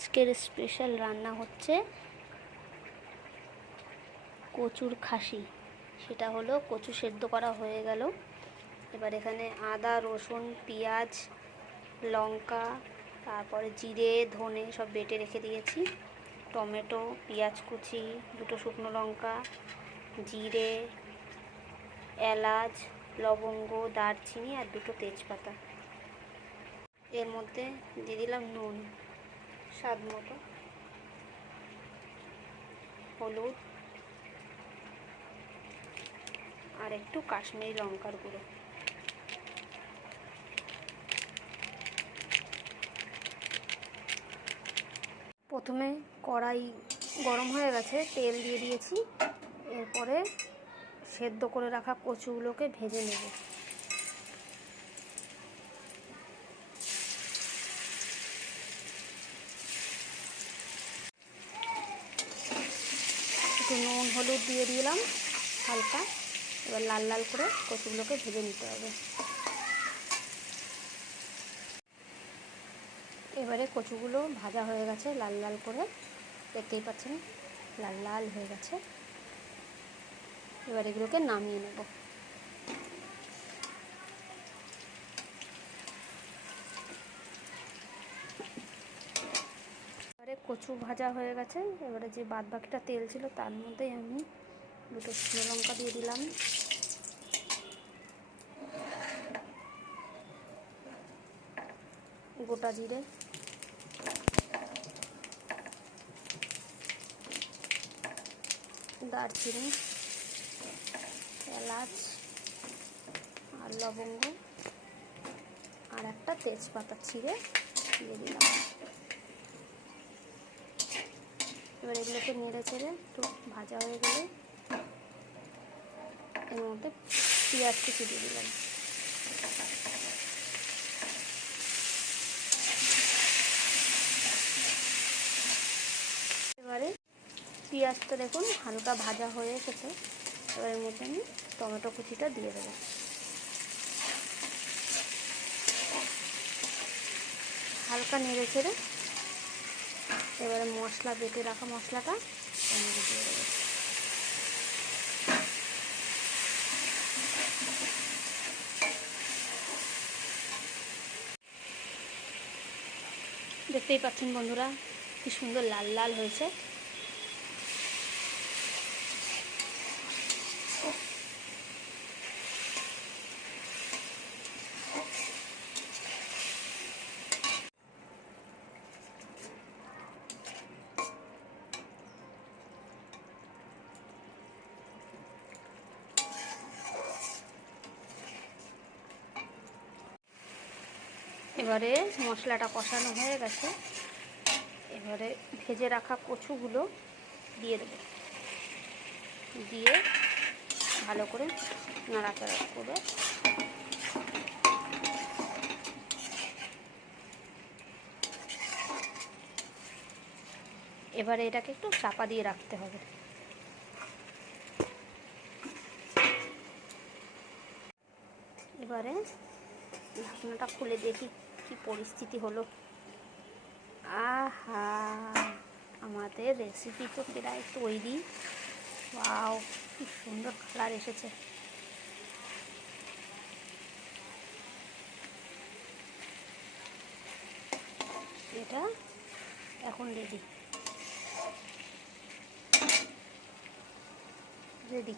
আজকের স্পেশাল রান্না হচ্ছে কচুর খাসি। সেটা হলো কচু সেদ্ধ করা হয়ে গেল। এবার এখানে আদা, রসুন, পেঁয়াজ, লঙ্কা, তারপরে জিরে, ধনে সব বেটে রেখে দিয়েছি। টমেটো, পেঁয়াজ কুচি, দুটো শুকনো লঙ্কা, জিরে, এলাচ, লবঙ্গ, দারচিনি আর দুটো তেজপাতা। এর মধ্যে দিয়ে দিলাম নুন। স্বাদ মতো। হলুদ। আর একটু কাশ্মীরি লঙ্কার গুঁড়ো। প্রথমে কড়াই গরম হয়ে গেছে, তেল দিয়ে দিয়েছি। এরপরে সেদ্ধ করে রাখা কচুগুলোকে ভেজে নেব। একটু নুন, হলুদ দিয়ে দিলাম, হালকা। এবার লাল লাল করে কচুগুলোকে ভেজে নিতে হবে। এবারে কচুগুলো ভাজা হয়ে গেছে, লাল লাল করে। দেখতেই পাচ্ছেন, লাল লাল হয়ে গেছে। এবার এগুলোকে নামিয়ে নেব এবারে কচু ভাজা হয়ে গেছে। এবারে যে বাদ বাকিটা তেল ছিল তার মধ্যেই আমি দুটো শুকনো লঙ্কা দিয়ে দিলাম। গোটা জিরে। দারচিনি, এলাচ আর লবঙ্গ আর একটা তেজপাতা ছিঁড়ে দিয়ে দিলাম। এবার এগুলোকে নেড়ে চেড়ে একটু ভাজা হয়ে গেলে এর মধ্যে পেঁয়াজ কুচি দিয়ে দিলাম। এবারে পেঁয়াজটা দেখুন হালকা ভাজা হয়ে এসেছে। এবার এর মধ্যে আমি টমেটো কুচিটা দিয়ে দেবো। হালকা নেড়ে ছেড়ে এবারে মশলা বেটে রাখা মশলাটা দেখতেই পাচ্ছেন বন্ধুরা কি সুন্দর লাল লাল হয়েছে। এবারে মশলাটা কষানো হয়ে গেছে। এবারে ভেজে রাখা কচুগুলো দিয়ে দেবো। দিয়ে ভালো করে নাড়াচাড়া করে এবারে এটাকে একটু চাপা দিয়ে রাখতে হবে। এবারে ঢাকনাটা খুলে দেখি কি পরিস্থিতি হলো? আহা, আমাদের রেসিপি তো প্রায় তৈরি। ওয়াও, কি সুন্দর কালার এসেছে। এটা এখন রেডি রেডি